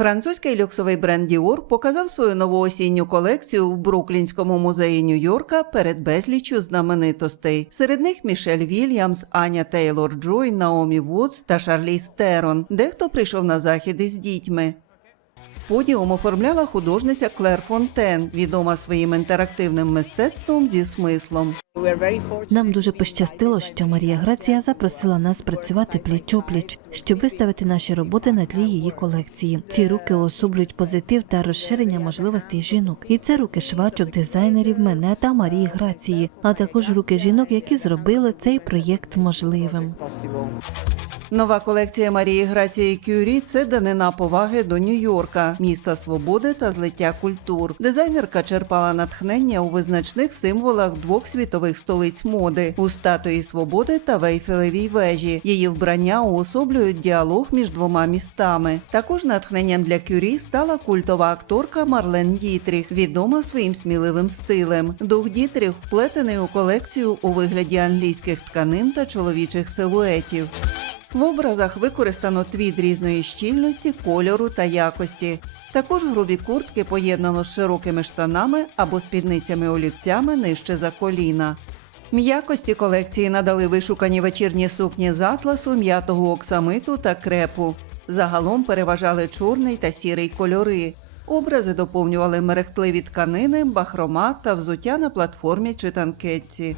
Французький люксовий бренд Dior показав свою нову осінню колекцію в Бруклінському музеї Нью-Йорка перед безліччю знаменитостей. Серед них Мішель Вільямс, Аня Тейлор Джой, Наомі Вудс та Шарліз Терон. Дехто прийшов на захід із дітьми. Подіум оформляла художниця Клер Фонтен, відома своїм інтерактивним мистецтвом зі смислом. Нам дуже пощастило, що Марія Грація запросила нас працювати пліч-опліч, щоб виставити наші роботи на тлі її колекції. Ці руки уособлюють позитив та розширення можливостей жінок. І це руки швачок, дизайнерів мене та Марії Грації, а також руки жінок, які зробили цей проєкт можливим. Нова колекція Марії Грації Кюрі це данина поваги до Нью-Йорка, міста свободи та злиття культур. Дизайнерка черпала натхнення у визначних символах двох світових столиць моди у статуї свободи та Вейфелевій вежі. Її вбрання уособлюють діалог між двома містами. Також натхненням для Кюрі стала культова акторка Марлен Дітріх, відома своїм сміливим стилем. Дух Дітріх вплетений у колекцію у вигляді англійських тканин та чоловічих силуетів. В образах використано твід різної щільності, кольору та якості. Також грубі куртки поєднано з широкими штанами або спідницями олівцями нижче за коліна. М'якості колекції надали вишукані вечірні сукні з атласу, м'ятого оксамиту та крепу. Загалом переважали чорний та сірий кольори. Образи доповнювали мерехтливі тканини, бахрома та взуття на платформі чи танкетці.